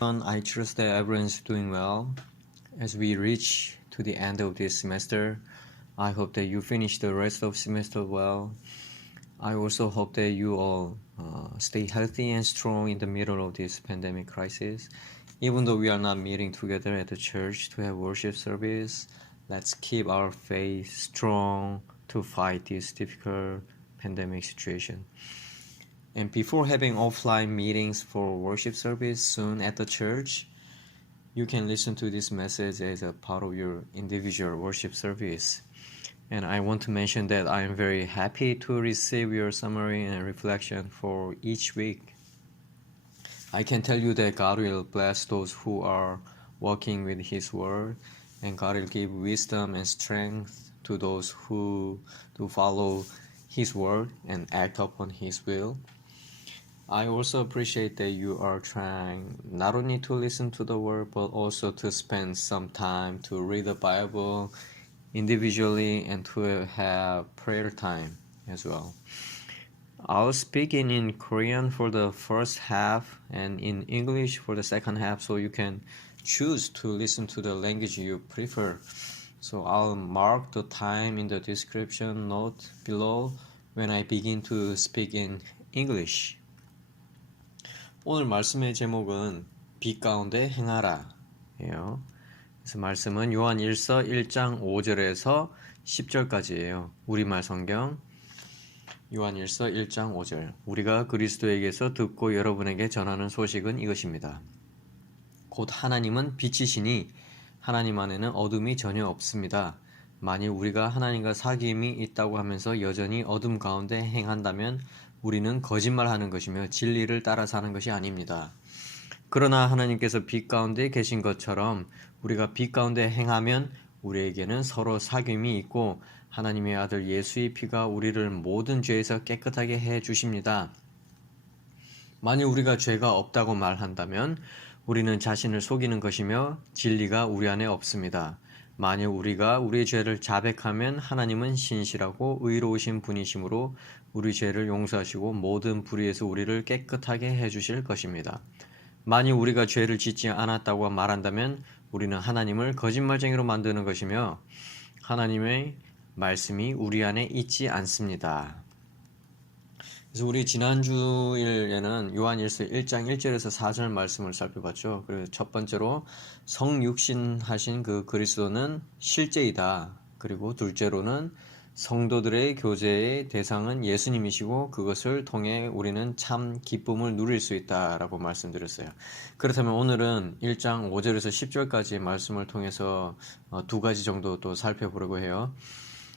I trust that everyone's doing well. As we reach to the end of this semester, I hope that you finish the rest of semester well. I also hope that you all stay healthy and strong in the middle of this pandemic crisis. Even though we are not meeting together at the church to have worship service, let's keep our faith strong to fight this difficult pandemic situation. And before having offline meetings for worship service soon at the church, you can listen to this message as a part of your individual worship service. And I want to mention that I am very happy to receive your summary and reflection for each week. I can tell you that God will bless those who are walking with His Word, and God will give wisdom and strength to those who do follow His Word and act upon His will. I also appreciate that you are trying not only to listen to the word but also to spend some time to read the Bible individually and to have prayer time as well. I'll speak in Korean for the first half and in English for the second half, so you can choose to listen to the language you prefer. So I'll mark the time in the description note below when I begin to speak in English. 오늘 말씀의 제목은 빛 가운데 행하라 예요. 그래서 말씀은 요한 1서 1장 5절에서 10절까지예요. 우리말 성경 요한 1서 1장 5절. 우리가 그리스도에게서 듣고 여러분에게 전하는 소식은 이것입니다. 곧 하나님은 빛이시니 하나님 안에는 어둠이 전혀 없습니다. 만일 우리가 하나님과 사귐이 있다고 하면서 여전히 어둠 가운데 행한다면 우리는 거짓말하는 것이며 진리를 따라 사는 것이 아닙니다. 그러나 하나님께서 빛 가운데 계신 것처럼 우리가 빛 가운데 행하면 우리에게는 서로 사귐이 있고 하나님의 아들 예수의 피가 우리를 모든 죄에서 깨끗하게 해 주십니다. 만일 우리가 죄가 없다고 말한다면 우리는 자신을 속이는 것이며 진리가 우리 안에 없습니다. 만일 우리가 우리의 죄를 자백하면 하나님은 신실하고 의로우신 분이시므로 우리 죄를 용서하시고 모든 불의에서 우리를 깨끗하게 해주실 것입니다. 만일 우리가 죄를 짓지 않았다고 말한다면 우리는 하나님을 거짓말쟁이로 만드는 것이며 하나님의 말씀이 우리 안에 있지 않습니다. 그래서 우리 지난주일에는 요한일서 1장 1절에서 4절 말씀을 살펴봤죠. 그리고 첫 번째로 성육신 하신 그 그리스도는 실제이다. 그리고 둘째로는 성도들의 교제의 대상은 예수님이시고 그것을 통해 우리는 참 기쁨을 누릴 수 있다라고 말씀드렸어요. 그렇다면 오늘은 1장 5절에서 10절까지의 말씀을 통해서 두 가지 정도 또 살펴보려고 해요.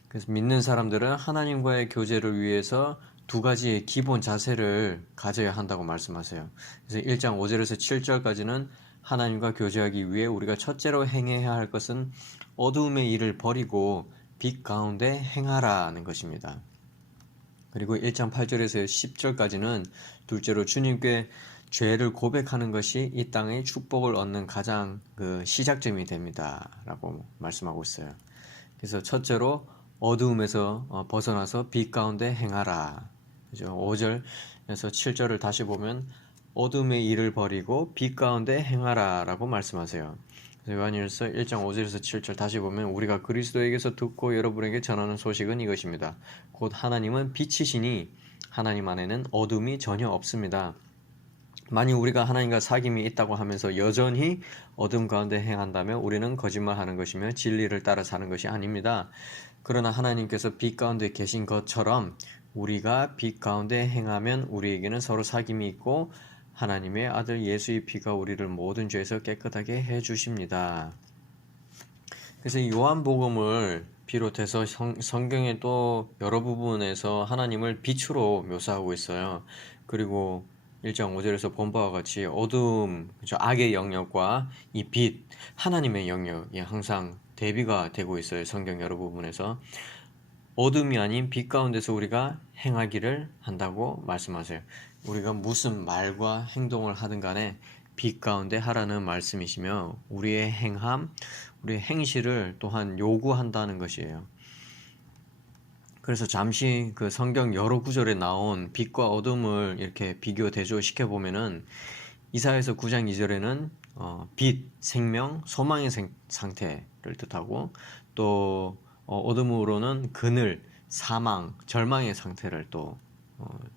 그래서 믿는 사람들은 하나님과의 교제를 위해서 두 가지의 기본 자세를 가져야 한다고 말씀하세요. 그래서 1장 5절에서 7절까지는 하나님과 교제하기 위해 우리가 첫째로 행해야 할 것은 어두움의 일을 버리고 빛 가운데 행하라는 것입니다. 그리고 1장 8절에서 10절까지는 둘째로 주님께 죄를 고백하는 것이 이 땅의 축복을 얻는 가장 시작점이 됩니다. 라고 말씀하고 있어요. 그래서 첫째로 어두움에서 벗어나서 빛 가운데 행하라. 그죠? 5절에서 7절을 다시 보면 어둠의 일을 버리고 빛 가운데 행하라 라고 말씀하세요. 요한일서 1장 5절에서 7절 다시 보면 우리가 그리스도에게서 듣고 여러분에게 전하는 소식은 이것입니다. 곧 하나님은 빛이시니 하나님 안에는 어둠이 전혀 없습니다. 만일 우리가 하나님과 사귐이 있다고 하면서 여전히 어둠 가운데 행한다면 우리는 거짓말하는 것이며 진리를 따라 사는 것이 아닙니다. 그러나 하나님께서 빛 가운데 계신 것처럼 우리가 빛 가운데 행하면 우리에게는 서로 사귐이 있고 하나님의 아들 예수의 피가 우리를 모든 죄에서 깨끗하게 해주십니다. 그래서 요한복음을 비롯해서 성경의 또 여러 부분에서 하나님을 빛으로 묘사하고 있어요. 그리고 1장 5절에서 본 바와 같이 어둠, 악의 영역과 이 빛, 하나님의 영역이 항상 대비가 되고 있어요. 성경 여러 부분에서. 어둠이 아닌 빛 가운데서 우리가 행하기를 한다고 말씀하세요. 우리가 무슨 말과 행동을 하든 간에 빛 가운데 하라는 말씀이시며 우리의 행함, 우리의 행실을 또한 요구한다는 것이에요. 그래서 잠시 그 성경 여러 구절에 나온 빛과 어둠을 이렇게 비교 대조시켜 보면은 이사야서 9장 2절에는 빛, 생명, 소망의 상태를 뜻하고 또 어둠으로는 그늘, 사망, 절망의 상태를 또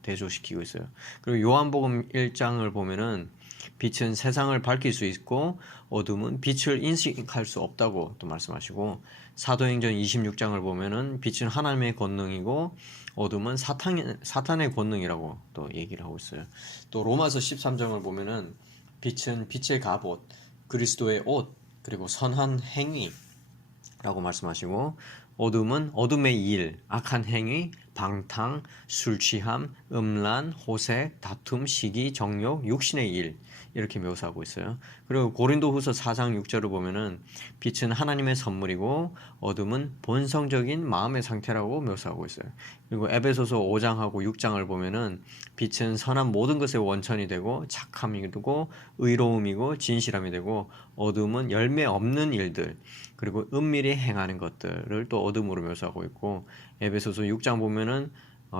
대조시키고 있어요. 그리고 요한복음 1장을 보면은 빛은 세상을 밝힐 수 있고 어둠은 빛을 인식할 수 없다고 또 말씀하시고, 사도행전 26장을 보면은 빛은 하나님의 권능이고 어둠은 사탄의 권능이라고 또 얘기를 하고 있어요. 또 로마서 13장을 보면은 빛은 빛의 갑옷, 그리스도의 옷, 그리고 선한 행위라고 말씀하시고, 어둠은 어둠의 일, 악한 행위, 방탕, 술 취함, 음란, 호색, 다툼, 시기, 정욕, 육신의 일, 이렇게 묘사하고 있어요. 그리고 고린도후서 4장 6절을 보면은 빛은 하나님의 선물이고 어둠은 본성적인 마음의 상태라고 묘사하고 있어요. 그리고 에베소서 5장하고 6장을 보면은 빛은 선한 모든 것의 원천이 되고 착함이고 의로움이고 진실함이 되고, 어둠은 열매 없는 일들 그리고 은밀히 행하는 것들을 또 어둠으로 묘사하고 있고, 에베소서 6장 보면은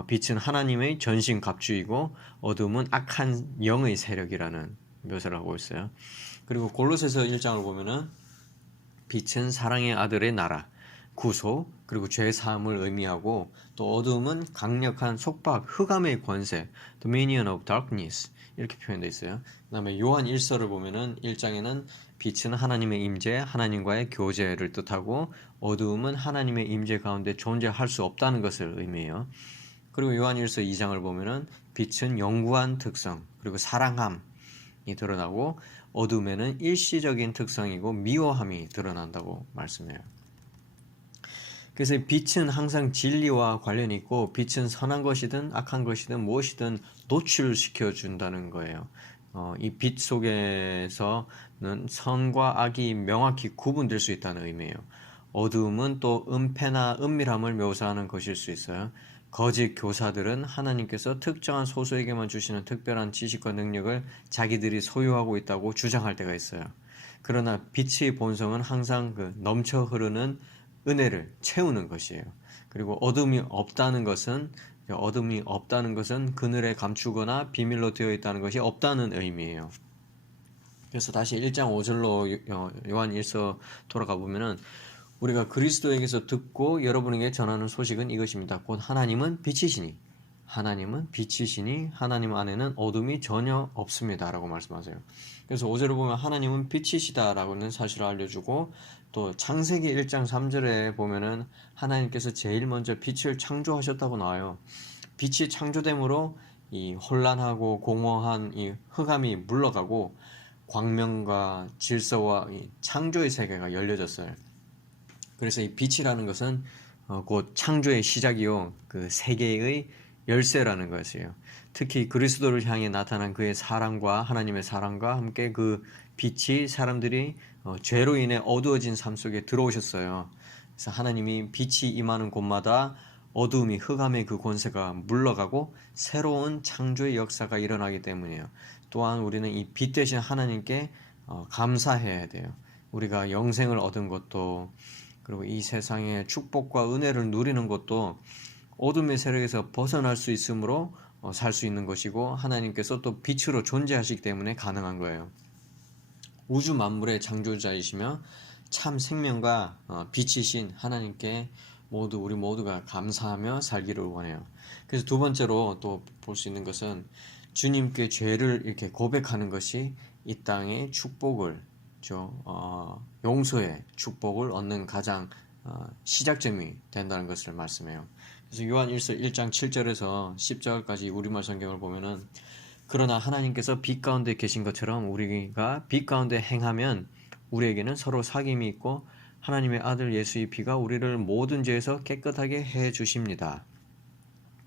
빛은 하나님의 전신 갑주이고 어둠은 악한 영의 세력이라는 묘사를 하고 있어요. 그리고 골로새서 1장을 보면은 빛은 사랑의 아들의 나라, 구속, 그리고 죄 사함을 의미하고, 또 어둠은 강력한 속박, 흑암의 권세, dominion of darkness, 이렇게 표현되어 있어요. 그 다음에 요한 1서를 보면은 1장에는 빛은 하나님의 임재, 하나님과의 교제를 뜻하고, 어두움은 하나님의 임재 가운데 존재할 수 없다는 것을 의미해요. 그리고 요한 1서 2장을 보면은 빛은 영구한 특성, 그리고 사랑함이 드러나고, 어둠에는 일시적인 특성이고 미워함이 드러난다고 말씀해요. 그래서 빛은 항상 진리와 관련이 있고, 빛은 선한 것이든 악한 것이든 무엇이든 노출시켜 준다는 거예요. 이 빛 속에서는 선과 악이 명확히 구분될 수 있다는 의미예요. 어두움은 또 은폐나 은밀함을 묘사하는 것일 수 있어요. 거짓 교사들은 하나님께서 특정한 소수에게만 주시는 특별한 지식과 능력을 자기들이 소유하고 있다고 주장할 때가 있어요. 그러나 빛의 본성은 항상 그 넘쳐 흐르는 은혜를 채우는 것이에요. 그리고 어둠이 없다는 것은 그늘에 감추거나 비밀로 되어 있다는 것이 없다는 의미예요. 그래서 다시 1장 5절로 요한 1서 돌아가 보면은, 우리가 그리스도에게서 듣고 여러분에게 전하는 소식은 이것입니다. 곧 하나님은 빛이시니 하나님 안에는 어둠이 전혀 없습니다 라고 말씀하세요. 그래서 5절을 보면 하나님은 빛이시다라고는 사실을 알려주고, 또 창세기 1장 3절에 보면은 하나님께서 제일 먼저 빛을 창조하셨다고 나와요. 빛이 창조됨으로 이 혼란하고 공허한 이 흑암이 물러가고 광명과 질서와 이 창조의 세계가 열려졌어요. 그래서 이 빛이라는 것은 곧 창조의 시작이요, 그 세계의 열쇠라는 것이에요. 특히 그리스도를 향해 나타난 그의 사랑과 하나님의 사랑과 함께 그 빛이 사람들이 죄로 인해 어두워진 삶 속에 들어오셨어요. 그래서 하나님이 빛이 임하는 곳마다 어두움이, 흑암의 그 권세가 물러가고 새로운 창조의 역사가 일어나기 때문이에요. 또한 우리는 이 빛 대신 하나님께 감사해야 돼요. 우리가 영생을 얻은 것도, 그리고 이 세상의 축복과 은혜를 누리는 것도 어둠의 세력에서 벗어날 수 있으므로 살 수 있는 것이고, 하나님께서 또 빛으로 존재하시기 때문에 가능한 거예요. 우주 만물의 창조자이시며 참 생명과 빛이신 하나님께 우리 모두가 감사하며 살기를 원해요. 그래서 두 번째로 또 볼 수 있는 것은, 주님께 죄를 이렇게 고백하는 것이 이 땅의 축복을, 용서의 축복을 얻는 가장 시작점이 된다는 것을 말씀해요. 그래서 요한 1서 1장 7절에서 10절까지 우리말 성경을 보면은, 그러나 하나님께서 빛 가운데 계신 것처럼 우리가 빛 가운데 행하면 우리에게는 서로 사귐이 있고 하나님의 아들 예수의 피가 우리를 모든 죄에서 깨끗하게 해 주십니다.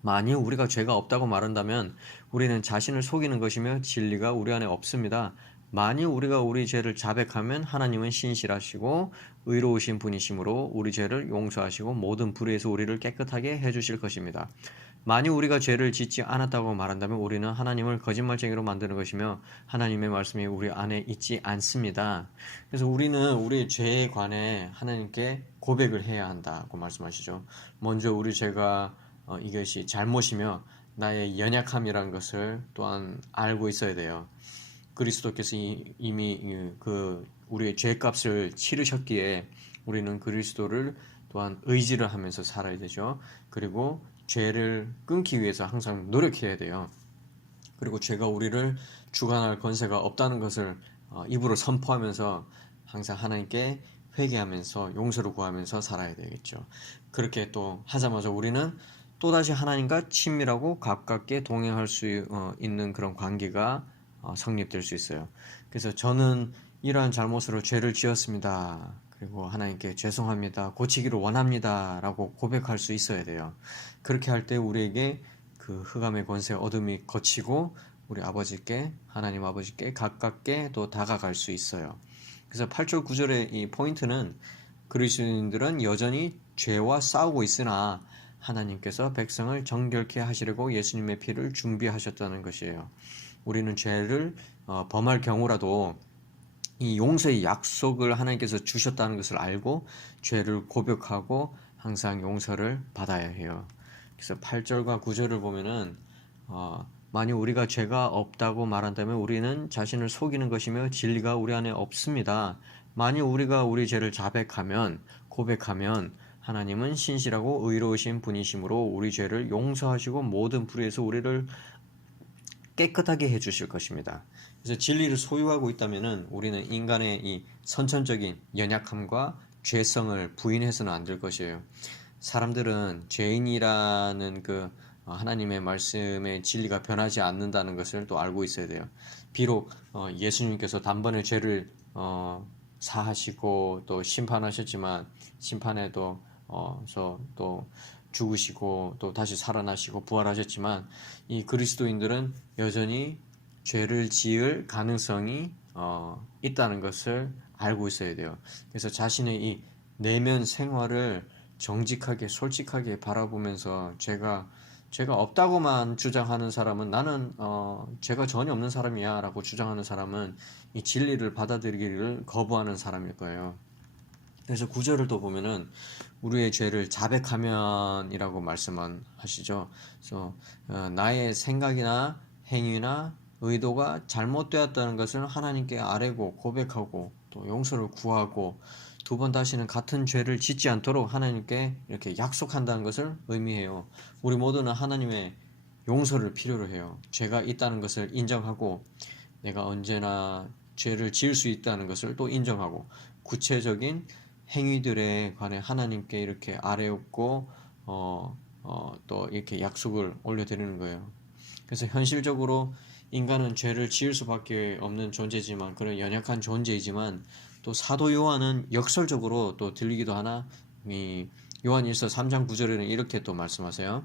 만일 우리가 죄가 없다고 말한다면 우리는 자신을 속이는 것이며 진리가 우리 안에 없습니다. 만일 우리가 우리 죄를 자백하면 하나님은 신실하시고 의로우신 분이시므로 우리 죄를 용서하시고 모든 불의에서 우리를 깨끗하게 해주실 것입니다. 만일 우리가 죄를 짓지 않았다고 말한다면 우리는 하나님을 거짓말쟁이로 만드는 것이며 하나님의 말씀이 우리 안에 있지 않습니다. 그래서 우리는 우리의 죄에 관해 하나님께 고백을 해야 한다고 말씀하시죠. 먼저 우리 죄가 이것이 잘못이며 나의 연약함이라는 것을 또한 알고 있어야 돼요. 그리스도께서 이미 그 우리의 죄값을 치르셨기에 우리는 그리스도를 또한 의지를 하면서 살아야 되죠. 그리고 죄를 끊기 위해서 항상 노력해야 돼요. 그리고 죄가 우리를 주관할 권세가 없다는 것을 입으로 선포하면서 항상 하나님께 회개하면서 용서를 구하면서 살아야 되겠죠. 그렇게 또 하자마자 우리는 또다시 하나님과 친밀하고 가깝게 동행할 수 있는 그런 관계가 성립될 수 있어요. 그래서 저는 이러한 잘못으로 죄를 지었습니다. 그리고 하나님께 죄송합니다. 고치기를 원합니다. 라고 고백할 수 있어야 돼요. 그렇게 할 때 우리에게 그 흑암의 권세 어둠이 거치고 우리 아버지께 하나님 아버지께 가깝게 또 다가갈 수 있어요. 그래서 8절 9절의 이 포인트는 그리스도인들은 여전히 죄와 싸우고 있으나 하나님께서 백성을 정결케 하시려고 예수님의 피를 준비하셨다는 것이에요. 우리는 죄를 범할 경우라도 이 용서의 약속을 하나님께서 주셨다는 것을 알고 죄를 고백하고 항상 용서를 받아야 해요. 그래서 8절과 9절을 보면은 만약 우리가 죄가 없다고 말한다면 우리는 자신을 속이는 것이며 진리가 우리 안에 없습니다. 만약 우리가 우리 죄를 자백하면 고백하면 하나님은 신실하고 의로우신 분이시므로 우리 죄를 용서하시고 모든 불의에서 우리를 깨끗하게 해주실 것입니다. 그래서 진리를 소유하고 있다면은 우리는 인간의 이 선천적인 연약함과 죄성을 부인해서는 안 될 것이에요. 사람들은 죄인이라는 그 하나님의 말씀의 진리가 변하지 않는다는 것을 또 알고 있어야 돼요. 비록 예수님께서 단번에 죄를 사하시고 또 심판하셨지만 심판에도 또 죽으시고 또 다시 살아나시고 부활하셨지만 이 그리스도인들은 여전히 죄를 지을 가능성이 있다는 것을 알고 있어야 돼요. 그래서 자신의 이 내면 생활을 정직하게 솔직하게 바라보면서 죄가 없다고만 주장하는 사람은 나는 죄가 전혀 없는 사람이야 라고 주장하는 사람은 이 진리를 받아들이기를 거부하는 사람일 거예요. 그래서 구절을 또 보면은 우리의 죄를 자백하면이라고 말씀만 하시죠. 그래서 나의 생각이나 행위나 의도가 잘못되었다는 것을 하나님께 아뢰고 고백하고 또 용서를 구하고 두 번 다시는 같은 죄를 짓지 않도록 하나님께 이렇게 약속한다는 것을 의미해요. 우리 모두는 하나님의 용서를 필요로 해요. 죄가 있다는 것을 인정하고 내가 언제나 죄를 지을 수 있다는 것을 또 인정하고 구체적인 행위들에 관해 하나님께 이렇게 아뢰었고 또 이렇게 약속을 올려드리는 거예요. 그래서 현실적으로 인간은 죄를 지을 수밖에 없는 존재지만 그런 연약한 존재이지만 또 사도 요한은 역설적으로 또 들리기도 하나 이 요한일서 3장 9절에는 이렇게 또 말씀하세요.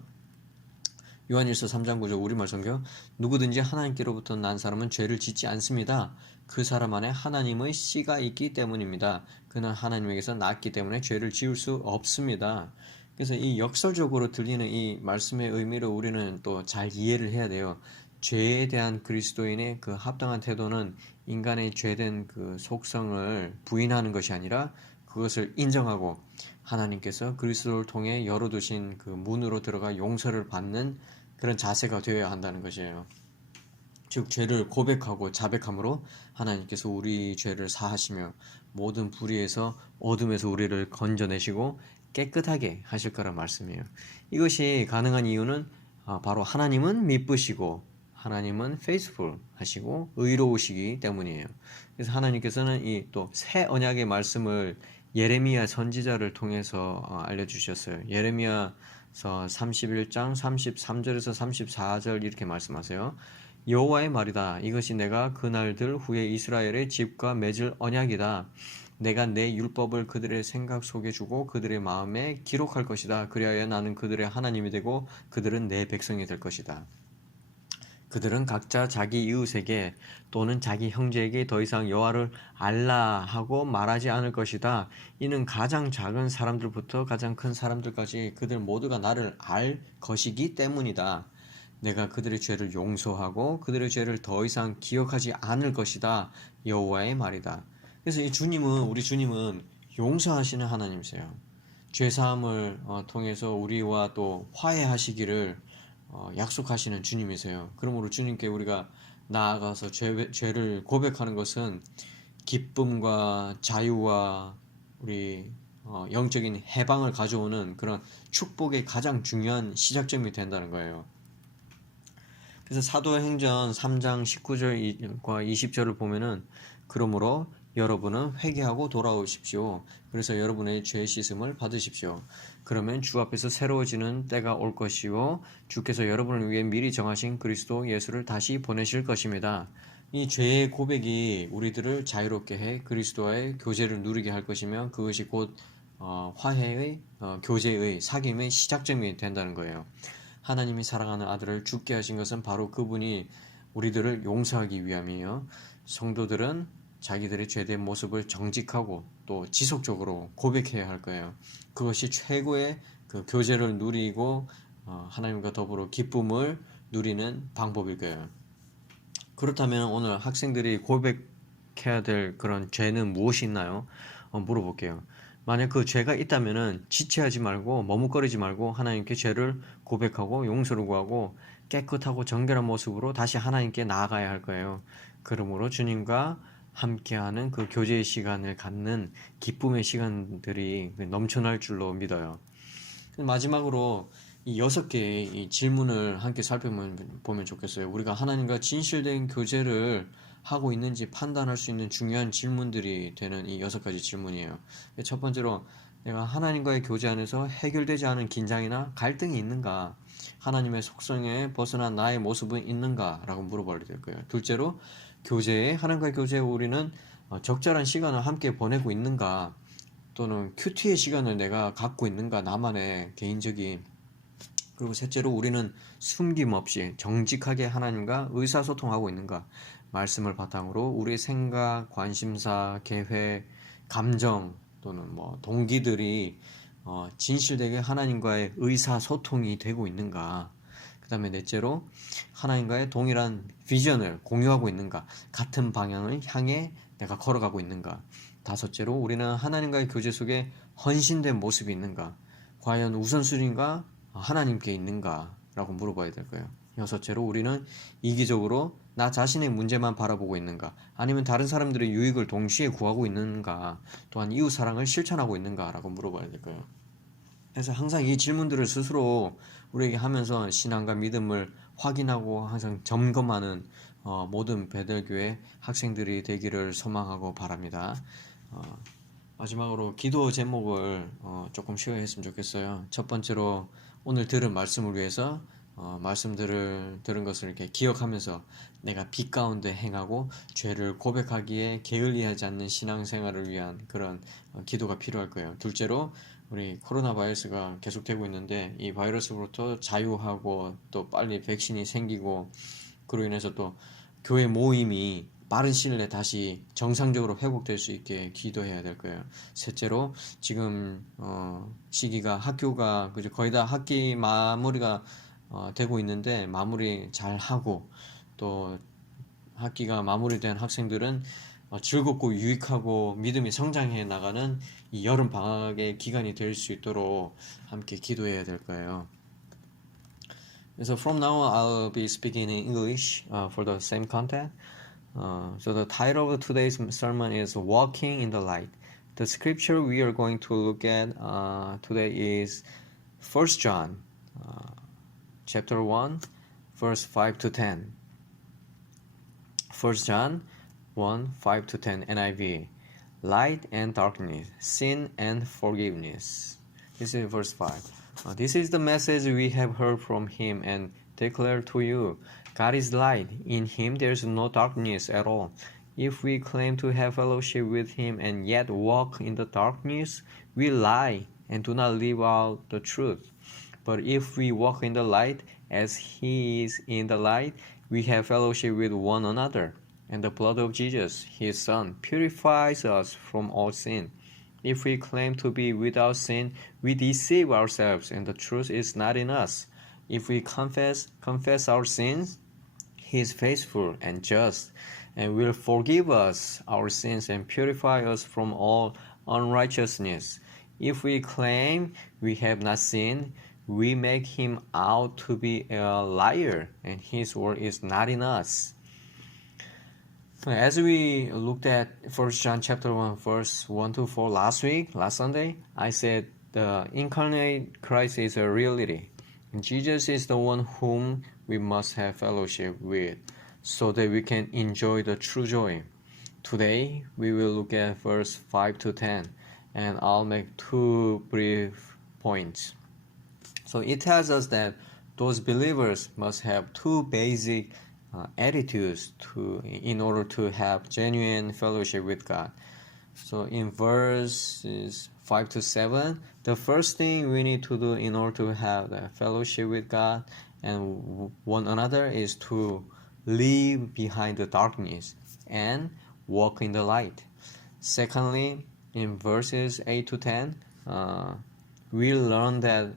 요한일서 3장 9절 우리말 성경 누구든지 하나님께로부터 난 사람은 죄를 짓지 않습니다. 그 사람 안에 하나님의 씨가 있기 때문입니다. 그는 하나님에게서 났기 때문에 죄를 지을 수 없습니다. 그래서 이 역설적으로 들리는 이 말씀의 의미를 우리는 또 잘 이해를 해야 돼요. 죄에 대한 그리스도인의 그 합당한 태도는 인간의 죄된 그 속성을 부인하는 것이 아니라 그것을 인정하고 하나님께서 그리스도를 통해 열어두신 그 문으로 들어가 용서를 받는 그런 자세가 되어야 한다는 것이에요. 즉 죄를 고백하고 자백함으로 하나님께서 우리 죄를 사하시며 모든 불의에서 어둠에서 우리를 건져내시고 깨끗하게 하실 거란 말씀이에요. 이것이 가능한 이유는 바로 하나님은 미쁘시고 하나님은 faithful 하시고 의로우시기 때문이에요. 그래서 하나님께서는 이 또 새 언약의 말씀을 예레미야 선지자를 통해서 알려주셨어요. 예레미야서 31장 33절에서 34절 이렇게 말씀하세요. 여호와의 말이다. 이것이 내가 그날들 후에 이스라엘의 집과 맺을 언약이다. 내가 내 율법을 그들의 생각 속에 주고 그들의 마음에 기록할 것이다. 그리하여 나는 그들의 하나님이 되고 그들은 내 백성이 될 것이다. 그들은 각자 자기 이웃에게 또는 자기 형제에게 더 이상 여호와를 알라 하고 말하지 않을 것이다. 이는 가장 작은 사람들부터 가장 큰 사람들까지 그들 모두가 나를 알 것이기 때문이다. 내가 그들의 죄를 용서하고 그들의 죄를 더 이상 기억하지 않을 것이다. 여호와의 말이다. 그래서 우리 주님은 용서하시는 하나님이세요. 죄사함을 통해서 우리와 또 화해하시기를 약속하시는 주님이세요. 그러므로 주님께 우리가 나아가서 죄를 고백하는 것은 기쁨과 자유와 우리 영적인 해방을 가져오는 그런 축복의 가장 중요한 시작점이 된다는 거예요. 그래서 사도행전 3장 19절과 20절을 보면은 그러므로 여러분은 회개하고 돌아오십시오. 그래서 여러분의 죄 씻음을 받으십시오. 그러면 주 앞에서 새로워지는 때가 올 것이요 주께서 여러분을 위해 미리 정하신 그리스도 예수를 다시 보내실 것입니다. 이 죄의 고백이 우리들을 자유롭게 해 그리스도와의 교제를 누리게 할 것이며 그것이 곧 화해의 교제의 사귐의 시작점이 된다는 거예요. 하나님이 사랑하는 아들을 죽게 하신 것은 바로 그분이 우리들을 용서하기 위함이에요. 성도들은 자기들의 죄된 모습을 정직하고 또 지속적으로 고백해야 할 거예요. 그것이 최고의 그 교제를 누리고 하나님과 더불어 기쁨을 누리는 방법일 거예요. 그렇다면 오늘 학생들이 고백해야 될 그런 죄는 무엇이 있나요? 물어볼게요. 만약 그 죄가 있다면은 지체하지 말고 머뭇거리지 말고 하나님께 죄를 고백하고 용서를 구하고 깨끗하고 정결한 모습으로 다시 하나님께 나아가야 할 거예요. 그러므로 주님과 함께하는 그 교제의 시간을 갖는 기쁨의 시간들이 넘쳐날 줄로 믿어요. 마지막으로 이 6개의 이 질문을 함께 살펴보면 좋겠어요. 우리가 하나님과 진실된 교제를 하고 있는지 판단할 수 있는 중요한 질문들이 되는 이 6가지 질문이에요. 첫 번째로 내가 하나님과의 교제 안에서 해결되지 않은 긴장이나 갈등이 있는가? 하나님의 속성에 벗어난 나의 모습은 있는가? 라고 물어봐야 될 거예요. 둘째로 하나님과의 교제에 우리는 적절한 시간을 함께 보내고 있는가? 또는 큐티의 시간을 내가 갖고 있는가? 나만의 개인적인. 그리고 셋째로 우리는 숨김없이 정직하게 하나님과 의사소통하고 있는가? 말씀을 바탕으로 우리의 생각, 관심사, 계획, 감정 또는 동기들이 진실되게 하나님과의 의사소통이 되고 있는가? 그 다음에 넷째로 하나님과의 동일한 비전을 공유하고 있는가? 같은 방향을 향해 내가 걸어가고 있는가? 다섯째로 우리는 하나님과의 교제 속에 헌신된 모습이 있는가? 과연 우선순위가 하나님께 있는가? 라고 물어봐야 될 거예요. 여섯째로 우리는 이기적으로 나 자신의 문제만 바라보고 있는가? 아니면 다른 사람들의 유익을 동시에 구하고 있는가? 또한 이웃 사랑을 실천하고 있는가? 라고 물어봐야 될 거예요. 그래서 항상 이 질문들을 스스로 우리에게 하면서 신앙과 믿음을 확인하고 항상 점검하는 모든 베델교회 학생들이 되기를 소망하고 바랍니다. 마지막으로 기도 제목을 조금 시어했으면 좋겠어요. 첫 번째로 오늘 들은 말씀을 위해서 말씀들을 들은 것을 이렇게 기억하면서 내가 빛 가운데 행하고 죄를 고백하기에 게을리하지 않는 신앙생활을 위한 그런 기도가 필요할 거예요. 둘째로 우리 코로나 바이러스가 계속되고 있는데 이 바이러스로부터 자유하고 또 빨리 백신이 생기고 그로 인해서 또 교회 모임이 빠른 시일 내에 다시 정상적으로 회복될 수 있게 기도해야 될 거예요. 셋째로 지금 시기가 학교가 거의 다 학기 마무리가 되고 있는데 마무리 잘 하고 또 학기가 마무리된 학생들은 즐겁고 유익하고 믿음이 성장해 나가는 이 여름 방학의 기간이 될 수 있도록 함께 기도해야 될 거예요. So from now on, I'll be speaking in English for the same content. So the title of today's sermon is Walking in the Light. The scripture we are going to look at today is 1 John chapter 1 verse 5 to 10. 1 John 1 5 to 10 NIV. Light and darkness, sin and forgiveness. This is verse 5. This is the message we have heard from him and declare to you. God is light. In him there is no darkness at all. If we claim to have fellowship with him and yet walk in the darkness, we lie and do not live out the truth. But if we walk in the light as he is in the light, we have fellowship with one another. And the blood of Jesus, his Son, purifies us from all sin. If we claim to be without sin, we deceive ourselves, and the truth is not in us. If we confess our sins, he is faithful and just, and will forgive us our sins and purify us from all unrighteousness. If we claim we have not sinned, we make him out to be a liar, and his word is not in us. As we looked at 1 John chapter 1, verse 1 to 4 last Sunday, I said the incarnate Christ is a reality. And Jesus is the one whom we must have fellowship with so that we can enjoy the true joy. Today, we will look at verse 5 to 10, and I'll make two brief points. So it tells us that those believers must have two basic attitudes in order to have genuine fellowship with God. So in verses 5 to 7, the first thing we need to do in order to have the fellowship with God and one another is to leave behind the darkness and walk in the light. Secondly, in verses 8 to 10, we learn that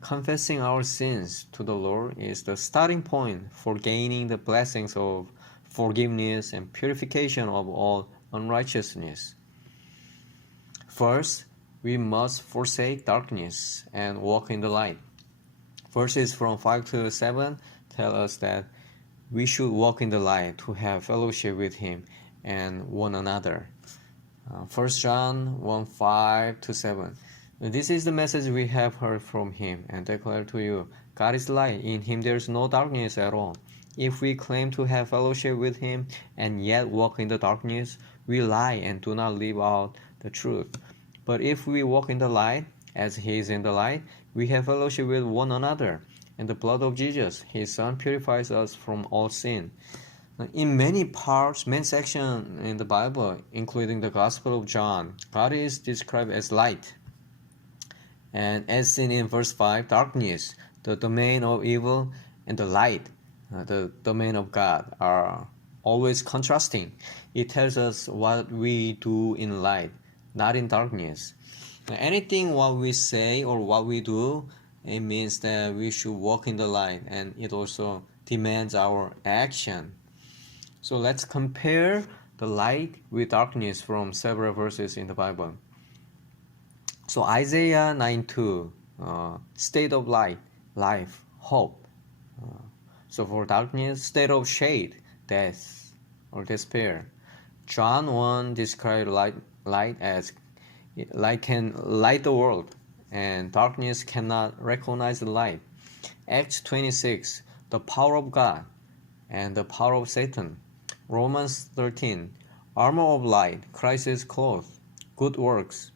confessing our sins to the Lord is the starting point for gaining the blessings of forgiveness and purification of all unrighteousness. First, we must forsake darkness and walk in the light. Verses from 5 to 7 tell us that we should walk in the light to have fellowship with Him and one another. 1 John 1 5 to 7. This is the message we have heard from Him and declare to you. God is light. In Him there is no darkness at all. If we claim to have fellowship with Him and yet walk in the darkness, we lie and do not live out the truth. But if we walk in the light, as He is in the light, we have fellowship with one another. And the blood of Jesus, His Son, purifies us from all sin. In many sections in the Bible, including the Gospel of John, God is described as light. And as seen in verse 5, darkness, the domain of evil, and the light, the domain of God, are always contrasting. It tells us what we do in light, not in darkness. Anything what we say or what we do, it means that we should walk in the light, and it also demands our action. So let's compare the light with darkness from several verses in the Bible. So Isaiah 9:2, state of light, life, hope. So for darkness, state of shade, death or despair. John 1 describes light as light can light the world, and darkness cannot recognize the light. Acts 26, the power of God and the power of Satan. Romans 13, armor of light, Christ's clothes, good works,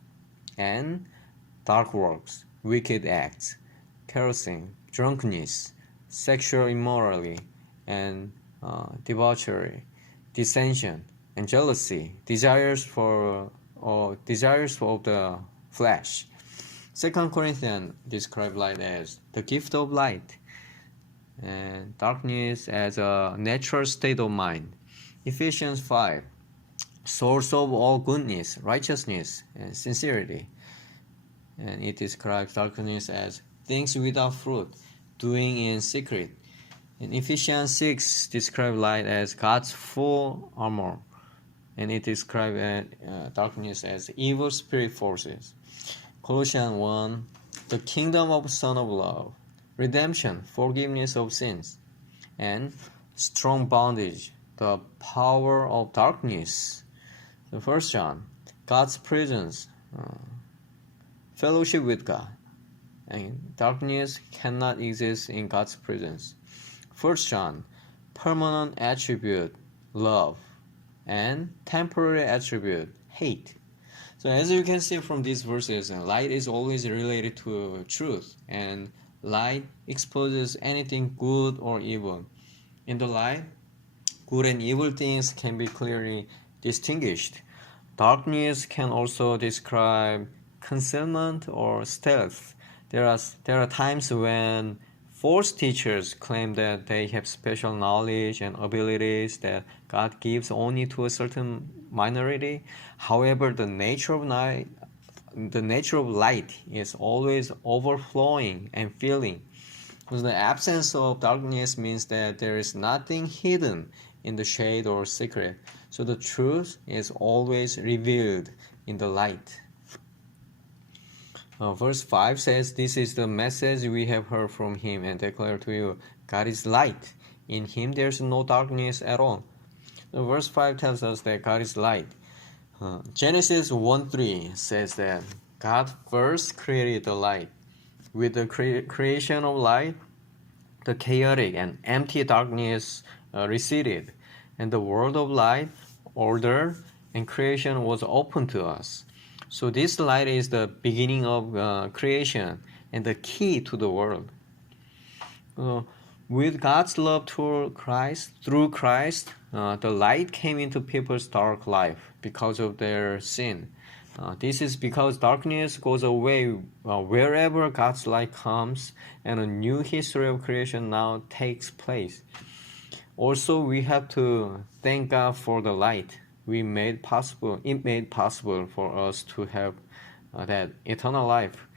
and dark works, wicked acts, carousing, drunkenness, sexual immorality, and debauchery, dissension, and jealousy, desires of the flesh. 2 Corinthians describe light as the gift of light, and darkness as a natural state of mind. Ephesians 5, source of all goodness, righteousness, and sincerity. And it describes darkness as things without fruit, doing in secret. And Ephesians 6 describes light as God's full armor, and it describes darkness as evil spirit forces. Colossians 1, the kingdom of Son of Love, redemption, forgiveness of sins, and strong bondage, the power of darkness. The 1 John, God's presence, fellowship with God, and darkness cannot exist in God's presence. 1 John, permanent attribute, love, and temporary attribute, hate. So as you can see from these verses, light is always related to truth, and light exposes anything good or evil. In the light, good and evil things can be clearly distinguished. Darkness can also describe concealment or stealth. There are times when false teachers claim that they have special knowledge and abilities that God gives only to a certain minority. However, the nature of light is always overflowing and filling. The absence of darkness means that there is nothing hidden in the shade or secret. So the truth is always revealed in the light. Verse 5 says, this is the message we have heard from Him and declare to you. God is light. In Him there is no darkness at all. Verse 5 tells us that God is light. Genesis 1:3 says that God first created the light. With the creation of light, the chaotic and empty darkness receded, and the world of light, order, and creation was open to us. So this light is the beginning of creation and the key to the world. With God's love through Christ, the light came into people's dark life because of their sin. This is because darkness goes away wherever God's light comes, and a new history of creation now takes place. Also, we have to thank God for the light it made possible for us to have that eternal life,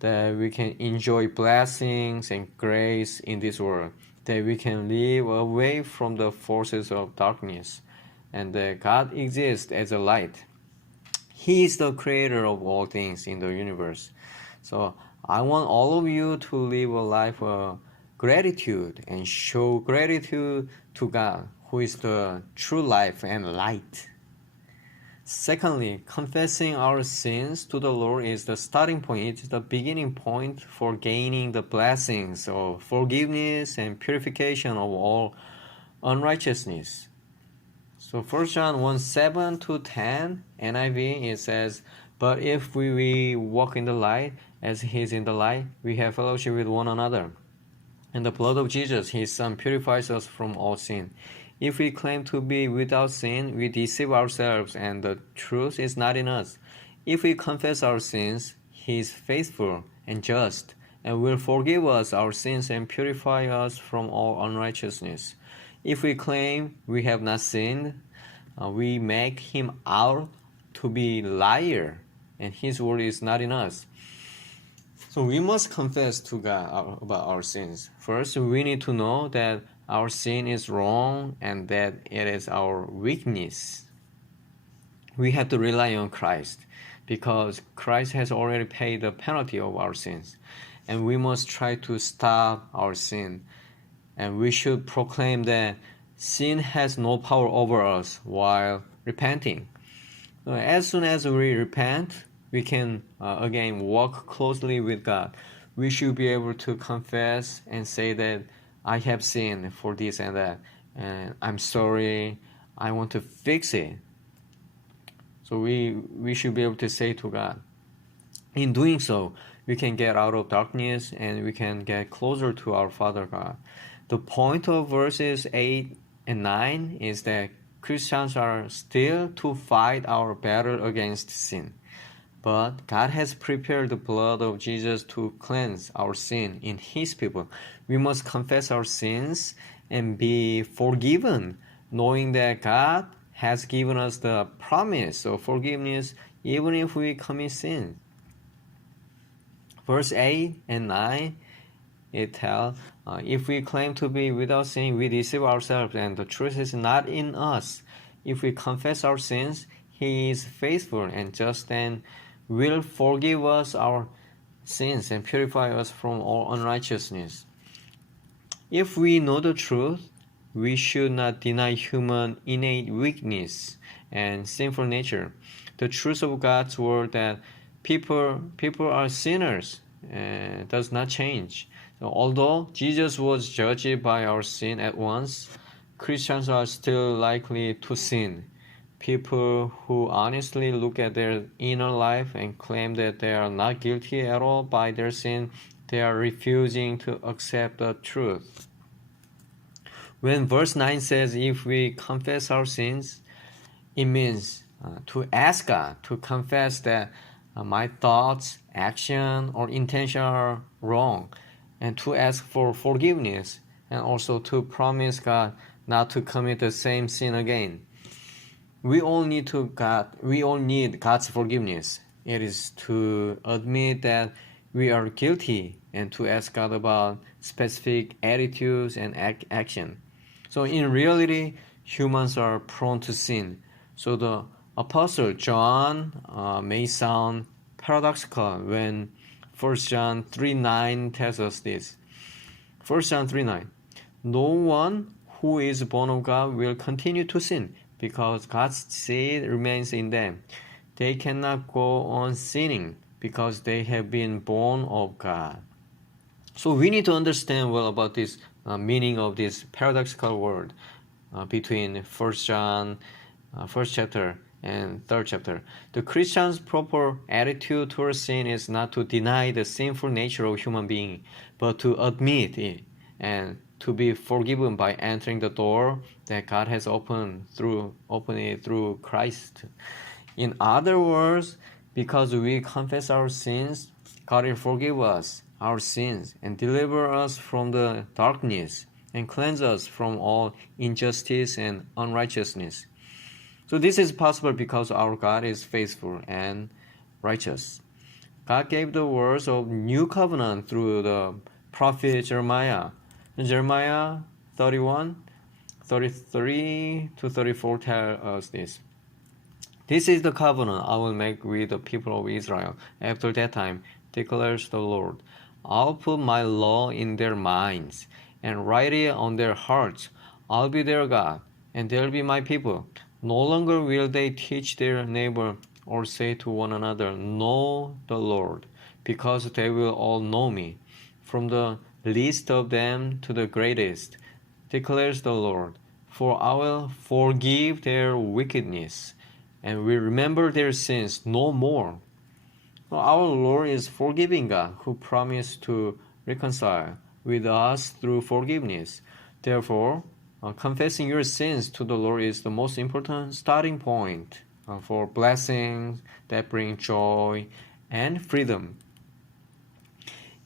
that we can enjoy blessings and grace in this world, that we can live away from the forces of darkness, and that God exists as a light. He is the creator of all things in the universe. So I want all of you to live a life of gratitude and show gratitude to God, who is the true life and light. Secondly, confessing our sins to the Lord is the starting point. It's the beginning point for gaining the blessings of forgiveness and purification of all unrighteousness. So 1 John 1:7-10 NIV, it says, "But if we walk in the light as he is in the light, we have fellowship with one another. And the blood of Jesus, his Son, purifies us from all sin. If we claim to be without sin, we deceive ourselves, and the truth is not in us. If we confess our sins, he is faithful and just, and will forgive us our sins and purify us from all unrighteousness. If we claim we have not sinned, we make him out to be liar, and his word is not in us." So we must confess to God about our sins. First, we need to know that our sin is wrong and that it is our weakness. We have to rely on Christ because Christ has already paid the penalty of our sins. And we must try to stop our sin. And we should proclaim that sin has no power over us while repenting. As soon as we repent, we can again walk closely with God. We should be able to confess and say that I have sinned for this and that, and I'm sorry, I want to fix it. So we should be able to say to God. In doing so, we can get out of darkness and we can get closer to our Father God. The point of verses 8 and 9 is that Christians are still to fight our battle against sin. But God has prepared the blood of Jesus to cleanse our sin in his people. We must confess our sins and be forgiven, knowing that God has given us the promise of forgiveness even if we commit sin. Verse 8 and 9, it tells, if we claim to be without sin, we deceive ourselves, and the truth is not in us. If we confess our sins, he is faithful and just and will forgive us our sins and purify us from all unrighteousness. If we know the truth, we should not deny human innate weakness and sinful nature. The truth of God's word that people are sinners does not change. So although Jesus was judged by our sin at once, Christians are still likely to sin. People who honestly look at their inner life and claim that they are not guilty at all by their sin, they are refusing to accept the truth. When verse 9 says, if we confess our sins, it means to ask God to confess that my thoughts, action, or intention are wrong, and to ask for forgiveness, and also to promise God not to commit the same sin again. We all need God's forgiveness. It is to admit that we are guilty and to ask God about specific attitudes and action. So in reality, humans are prone to sin. So the Apostle John may sound paradoxical when 1 John 3:9 tells us this. 1 John 3:9, no one who is born of God will continue to sin because God's seed remains in them. They cannot go on sinning because they have been born of God. So we need to understand well about this meaning of this paradoxical word between 1 John, first chapter and third chapter. The Christian's proper attitude towards sin is not to deny the sinful nature of human being, but to admit it and to be forgiven by entering the door that God has opened it through Christ. In other words, because we confess our sins, God will forgive us our sins and deliver us from the darkness and cleanse us from all injustice and unrighteousness. So this is possible because our God is faithful and righteous. God gave the words of new covenant through the prophet Jeremiah. Jeremiah 31, 33 to 34 tell us this. This is the covenant I will make with the people of Israel after that time, declares the Lord. I'll put my law in their minds and write it on their hearts. I'll be their God, and they'll be my people. No longer will they teach their neighbor or say to one another, know the Lord, because they will all know me, from the least of them to the greatest, declares the Lord. For I will forgive their wickedness, and will remember their sins no more. Our Lord is forgiving God who promised to reconcile with us through forgiveness. Therefore, confessing your sins to the Lord is the most important starting point for blessings that bring joy and freedom.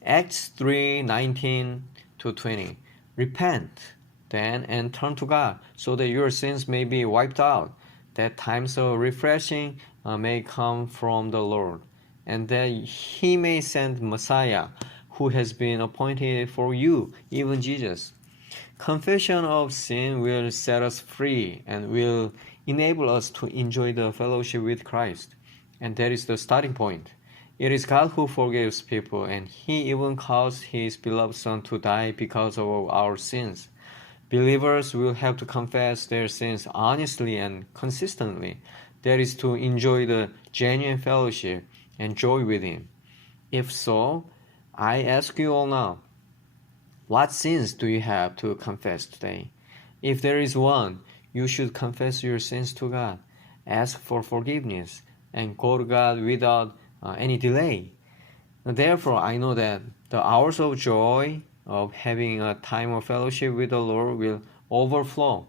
Acts 3:19 to 20. Repent then and turn to God so that your sins may be wiped out, that times of refreshing may come from the Lord, and that he may send Messiah, who has been appointed for you, even Jesus. Confession of sin will set us free and will enable us to enjoy the fellowship with Christ. And that is the starting point. It is God who forgives people, and he even caused his beloved Son to die because of our sins. Believers will have to confess their sins honestly and consistently. That is to enjoy the genuine fellowship and joy with him. If so, I ask you all now, what sins do you have to confess today? If there is one, you should confess your sins to God, ask for forgiveness, and go to God without any delay. Therefore, I know that the hours of joy of having a time of fellowship with the Lord will overflow.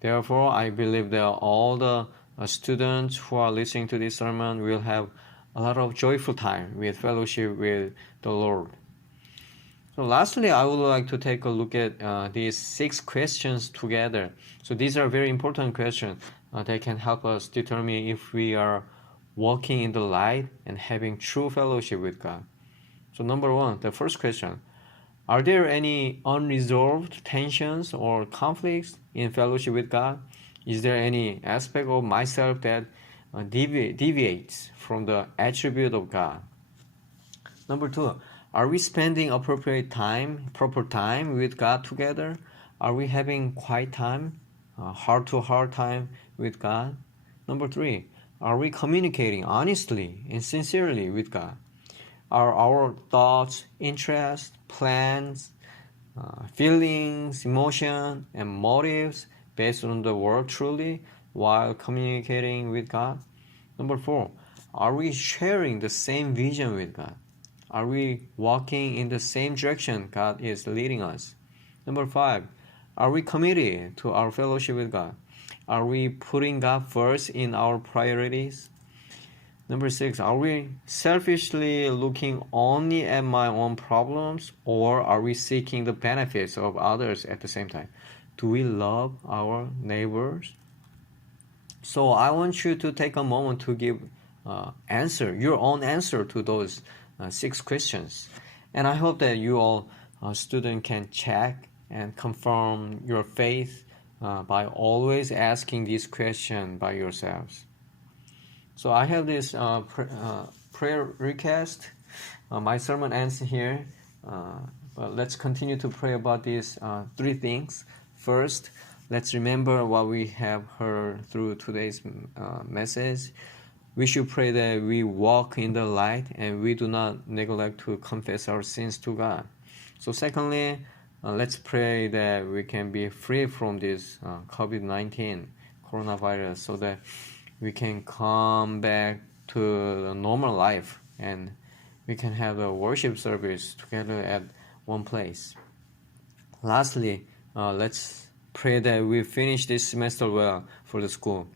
Therefore, I believe that all the students who are listening to this sermon will have a lot of joyful time with fellowship with the Lord. So lastly, I would like to take a look at these 6 questions together. So these are very important questions that can help us determine if we are walking in the light and having true fellowship with God. So number 1, the first question, are there any unresolved tensions or conflicts in fellowship with God? Is there any aspect of myself that deviates from the attribute of God? Number 2, are we spending proper time with God together? Are we having quiet time, heart-to-heart time with God? Number 3, are we communicating honestly and sincerely with God? Are our thoughts, interests, plans, feelings, emotions, and motives based on the word truly while communicating with God? Number 4, are we sharing the same vision with God? Are we walking in the same direction God is leading us? Number 5, are we committed to our fellowship with God? Are we putting God first in our priorities? Number 6, are we selfishly looking only at my own problems, or are we seeking the benefits of others at the same time? Do we love our neighbors? So I want you to take a moment to give your own answer to those 6 questions. And I hope that you all students can check and confirm your faith by always asking this question by yourselves. So I have this prayer request. My sermon ends here, but let's continue to pray about these 3 things. First, let's remember what we have heard through today's message. We should pray that we walk in the light and we do not neglect to confess our sins to God. So secondly, let's pray that we can be free from this COVID-19 coronavirus so that we can come back to the normal life and we can have a worship service together at one place. Lastly, let's pray that we finish this semester well for the school.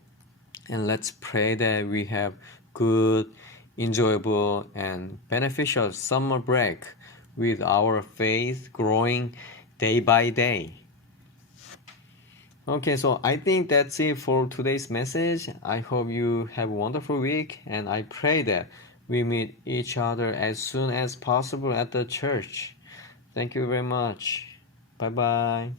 And let's pray that we have good, enjoyable, and beneficial summer break with our faith growing day by day. Okay, so I think that's it for today's message. I hope you have a wonderful week, and I pray that we meet each other as soon as possible at the church. Thank you very much. Bye bye.